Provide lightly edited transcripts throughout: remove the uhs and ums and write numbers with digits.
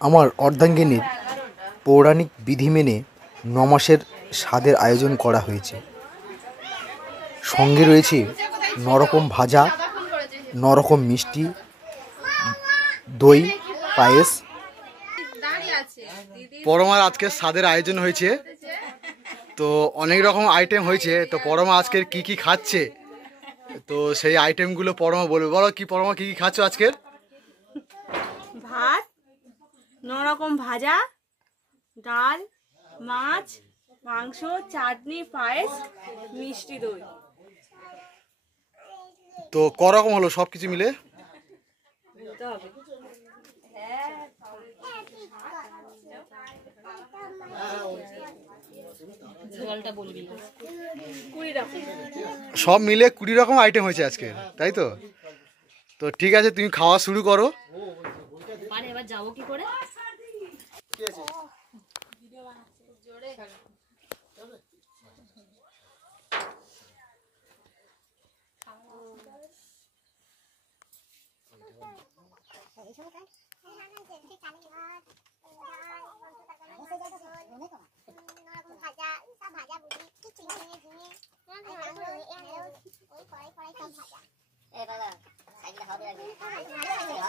আমার অর্ধাঙ্গিনীর পৌরাণিক বিধি মেনে ৯ মাসের স্বাদের আয়োজন করা হয়েছে। সঙ্গে রয়েছে ৯ রকম ভাজা, ৯ রকম মিষ্টি, দই, পায়েস। পরমার আজকে স্বাদের আয়োজন হয়েছে, তো অনেক রকম আইটেম হয়েছে। তো পরমা আজকের কি কি খাচ্ছে, তো সেই আইটেমগুলো পরমা বলবে। বলো কি পরমা, কি কি খাচ্ছ আজকের? ভাত, ৯ রকম ভাজা, ডাল, মাছ, মাংস, চাটনি, পায়েস, মিষ্টি, দই। তো ক রকম হলো সব কিছু মিলে? সব মিলে 20 রকম আইটেম হয়েছে আজকে, তাই তো? তো ঠিক আছে, তুমি খাওয়া শুরু করো। এবার যাবো কি করে?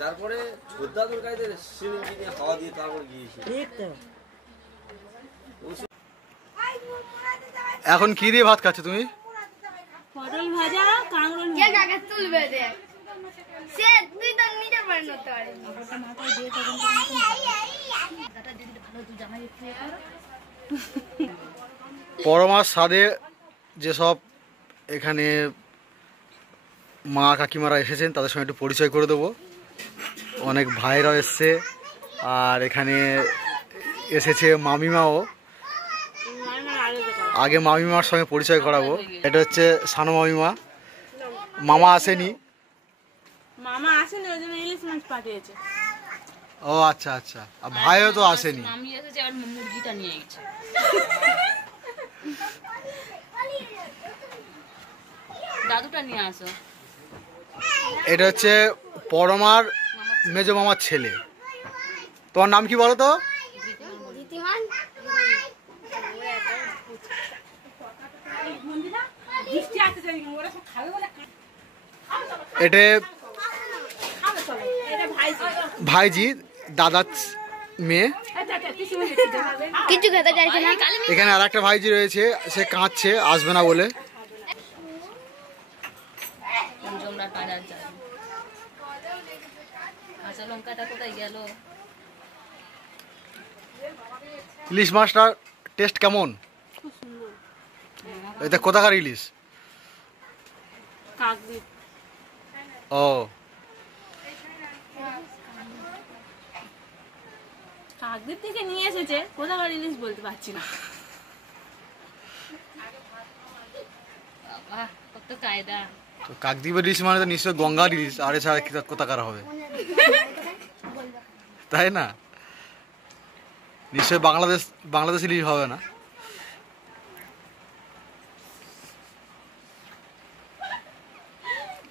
তারপরে ছোদ্দা তরকারিতে সিলিং হাওয়া দিয়ে তারপর গিয়েছি। এখন কি দিয়ে ভাত খাচ্ছ তুমি? পটল ভাজা, কাঁকরোল তুলবে দেখ সে তুই তো নিতে পারে না পরমার স্বাদে যেসব এখানে মা কাকিমারা এসেছেন তাদের সঙ্গে একটু পরিচয় করে দেবো। অনেক ভাইরাও এসছে, আর এখানে এসেছে মামিমাও। আগে মামিমার সঙ্গে পরিচয় করাবো। এটা হচ্ছে সানু মামিমা। মামা আসেনি, মামা আসেনি, ওই জন্য ইলিশ মাছ পাঠিয়েছে। ও আচ্ছা আচ্ছা, আর ভাইও তো আসেনি। আমি এসেছি আর মুরগিটা নিয়ে গেছে। দাদুটা নিয়ে আসো। এটা হচ্ছে পরমার মেজো মামার ছেলে। তোমার নাম কি বলো তো? এটা ভাইজি, দাদার মেয়ে। কিছু খেতে চাইছে না। এখানে আর একটা ভাইজি রয়েছে, সে কাঁদছে, আসবে না বলে। ইলিশ মাছটার টেস্ট কেমন? এটা কোথাকার ইলিশ? ও, কাকদ্বীপ থেকে নিয়ে এসেছে, কোথাকার ইলিশ বলতে পারছি না। কত কায়দা। তো কাকদ্বীপের ইলিশ মানে তো নিশ্চয় গঙ্গার ইলিশ, আর এছাড়া কি কোথাকার হবে? তাই না? নিশ্চয় বাংলাদেশ ইলিশ হবে না।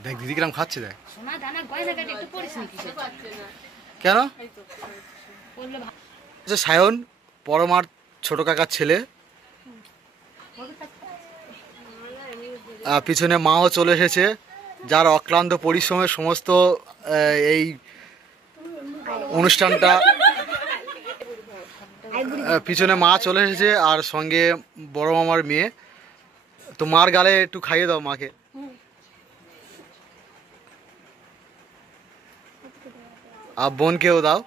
দেখ দিদি কিরম খাচ্ছে, দেখ। কেন? সায়ন পরমার ছোট কাকার ছেলে। পিছনে মাও চলে এসেছে, যার অক্লান্ত পরিশ্রমে সমস্ত এই অনুষ্ঠানটা। পিছনে মা চলে এসেছে, আর সঙ্গে বড় মামার মেয়ে। তো মার গালে একটু খাইয়ে দাও মাকে। আর বোনকেও দাও।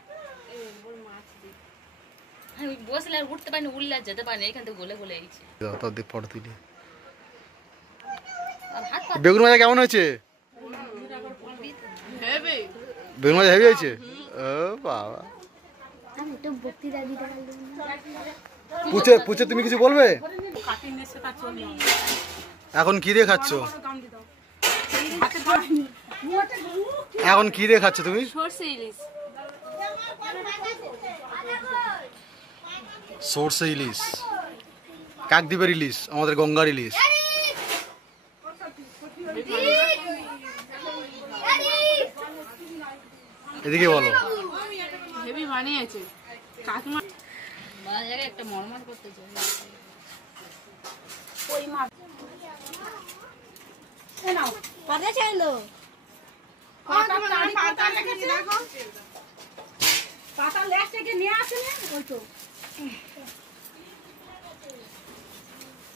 বসলে আর উঠতে পারিনি, উঠলে আর যেতে পারিনি, এখান থেকে গলে গলে এইছে। তাদের ফটো তুলি। বেগুন ভাজা কেমন হয়েছে? বেগুন ভাজা হেভি হয়েছে। ও বাবা, পুচে পুচে তুমি কিছু বলবে? এখন কি দিয়ে খাচ্ছ? এখন কি দিয়ে খাচ্ছ তুমি? সরষে ইলিশ। সরষে ইলিশ, কাকদ্বীপের ইলিশ, আমাদের গঙ্গার ইলিশ। এদিকে বলো। হেভি বানিয়েছে। কাকিমা বলা জায়গায় একটা মরমর করতেছে। ওই মাছ নাও কথা চাইলো পাতা লেজ থেকে নিয়ে আসেন ওই তো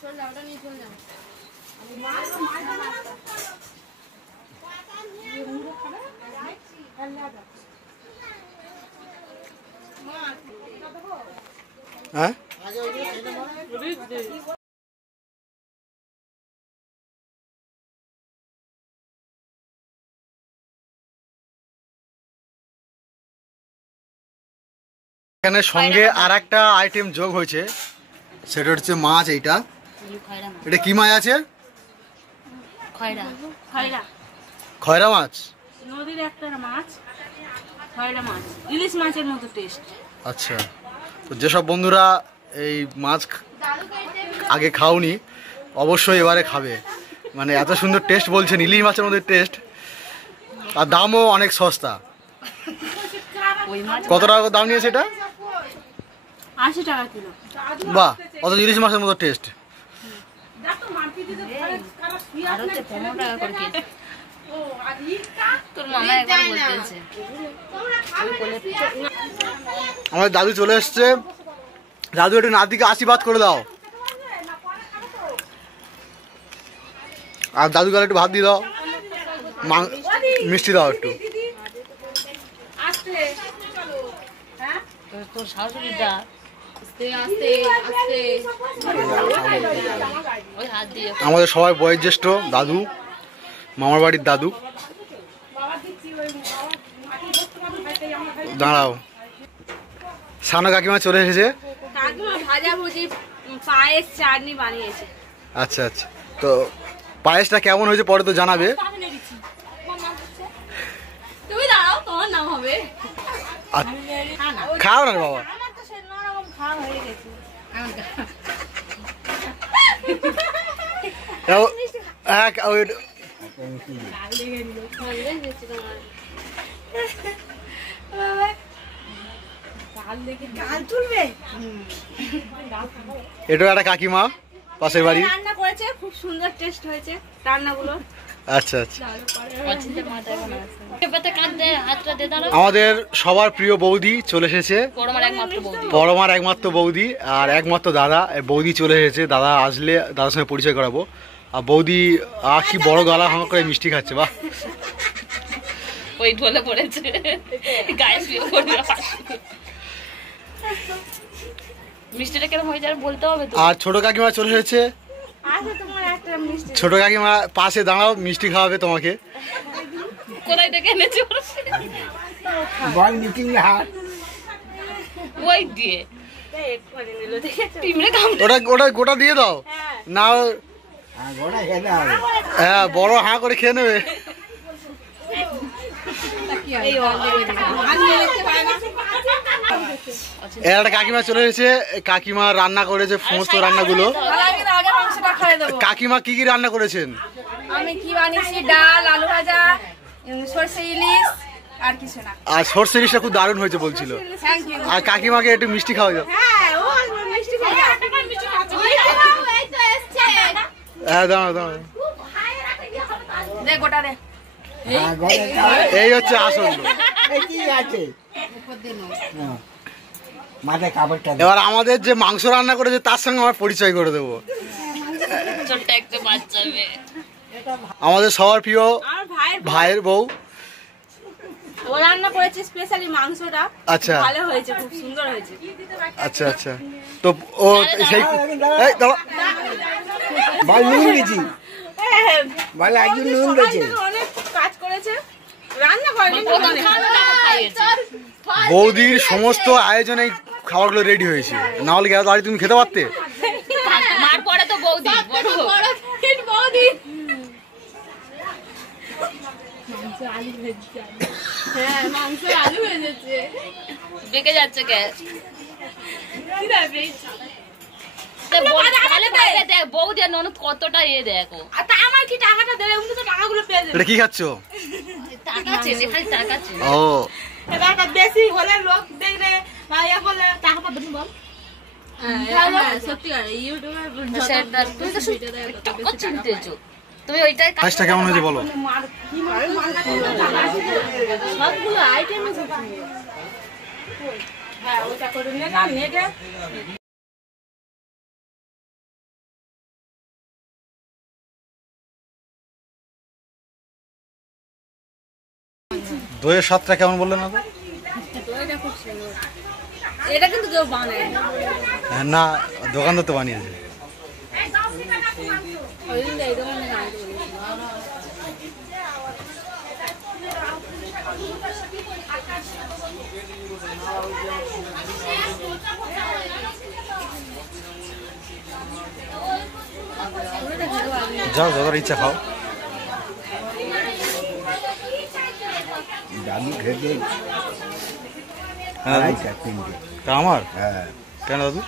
চল যাও, ওটা নিয়ে চল যাও। হ্যাঁ এখানে সঙ্গে আর একটা আইটেম যোগ হয়েছে, সেটা হচ্ছে মাছ। এইটা খয়রা মাছ, এটা কি মাছ আছে? খয়রা। খয়রা খয়রা মাছ। নদীর একটা মাছ, খয়রা মাছ, ইলিশ মাছের মতো টেস্ট। আচ্ছা, তো যেসব বন্ধুরা এই মাছ আগে খাওনি অবশ্যই এবারে খাবে, মানে এত সুন্দর টেস্ট বলছেন, ইলিশ মাছের মধ্যে টেস্ট, আর দামও অনেক সস্তা। ওই মাছ কত টাকা করে দাম নিয়েছে এটা? 80 টাকা কিলো। বাহ, অত ইলিশ মাছের মতো টেস্ট। আর হচ্ছে 15 টাকা করে কেজি। তোর মামা একবার বলতেছে আমাদের দাদু চলে এসছে, দাদু একটু নাতিকে আশীর্বাদ করে দাও, আর দাদু গালে একটু ভাত দিয়ে দাও, মিষ্টি দাও একটু। তোর শাশুড়িটা আস্তে আস্তে আস্তে ওই হাত দিয়ে আমাদের সবাই বয়োজ্যেষ্ঠ দাদু, মামার বাড়ির দাদু। দাঁড়াও, সানো কাকিমা চলে এসেছে। কাকিমা ভাজা ভুজি পায়েস চাটনি বানিয়েছে। আচ্ছা আচ্ছা, তো পায়েসটা কেমন হয়েছে পরে তো জানাবে। তুমি দাঁড়াও, তোমার নাম হবে। খাও না রে বাবা। আমার তো সে নরকম খাওয়া হয়ে গেছে। এটা একটা কাকিমা পাশের বাড়ি। রান্না করেছে, খুব সুন্দর টেস্ট হয়েছে রান্নাগুলো। আচ্ছা আচ্ছা, অচিন্তার মাথায় কোনো আছে এবারে কাঁদতে হাতটা দে দাঁড়াও। আমাদের সবার প্রিয় বৌদি চলে এসেছে, বড়মার একমাত্র বৌদি। বড়মার একমাত্র বৌদি আর একমাত্র দাদা। এই বৌদি চলে এসেছে, দাদা আসলে দাদার সঙ্গে পরিচয় করাবো। আর বৌদি কি বড় গলা হাঁ করে মিষ্টি খাচ্ছে, বাহ। ওই ঢলে পড়েছে গায়ে শুয়ে পড়ে। মিষ্টিটা কেরম হয়ে যাবে বলতে হবে তো। আর ছোট কাকিমা চলে এসেছে, আচ্ছা, তোমার একটা মিষ্টি। ছোট কাকিমা পাশে দাঁড়াও, মিষ্টি খাওয়াবে তোমাকে। কোথায় থেকে এনেছে ওই দিয়ে টিমরে কাম ওটা ওটা গোটা দিয়ে দাও না, হ্যাঁ বড় হাঁ করে খেয়ে নেবে। এর একটা কাকিমা চলে এসেছে, কাকিমা রান্না করেছে সমস্ত রান্নাগুলো। কাকিমা কি কি রান্না করেছেন? আমি কি বানিয়েছি, ডাল, আলু ভাজা, সরষে ইলিশ, আর কিছু না। আর সর্ষে ইলিশটা খুব দারুণ হয়েছে বলছিল। Thank you. আর কাকিমাকে একটু মিষ্টি খাওয়া যাও। হ্যাঁ, ও মিষ্টি খাবে। এই তো এসছে হ্যাঁ দাঁড়াও দাঁড়াও, দে গোটা দে। এই হচ্ছে আসল লোক। এবার আমাদের যে মাংস রান্না করেছে তার সঙ্গে আমার পরিচয় করে দেবো। ছোট্ট একটা বাচ্চা মেয়ে। আমাদের সবার প্রিয় আমার ভাইয়ের ভাইয়ের বউ। ও রান্না করেছে স্পেশালি মাংসটা। আচ্ছা ভালো হয়েছে, খুব সুন্দর হয়েছে। আচ্ছা আচ্ছা, তো ও সেই এই দাঁড়াও। অনেক কাজ করেছে, রান্না করেনি। প্রথম খাওয়াটা খাইয়েছে। বৌদির সমস্ত আয়োজনে এই খাবারগুলো রেডি হয়েছে, না হলে গেলে দাঁড়িয়ে তুমি খেতে পারতে। মার পরে তো বৌদি বড়। বৌদি হ্যাঁ, মাংস আলু ভেজেছে। বেঁকে যাচ্ছে কে? দেখ বৌদি আর ননদ কতটা দেখো। আর তা আমার কি টাকাটা দেবে? উনি তো টাকাগুলো পেয়ে যাবে। এটা কি খাচ্ছ? টাকা চেয়েছে, খালি টাকা চেয়েছে। ও এবার বেশি হলে লোক দেখলে টাকা পাবেন বল তুমি তো টাকা চিনতেছো তুমি ওইটাই কাজটা কেমন হয়েছে বলো? সবগুলো আইটেম দইয়ের স্বাদটা কেমন বললেন না? এটা কিন্তু কেউ বানায় না, দোকানদার তো বানিয়েছে। যাও যতটা ইচ্ছা খাও। হ্যাঁ, আমার কেন দাদু?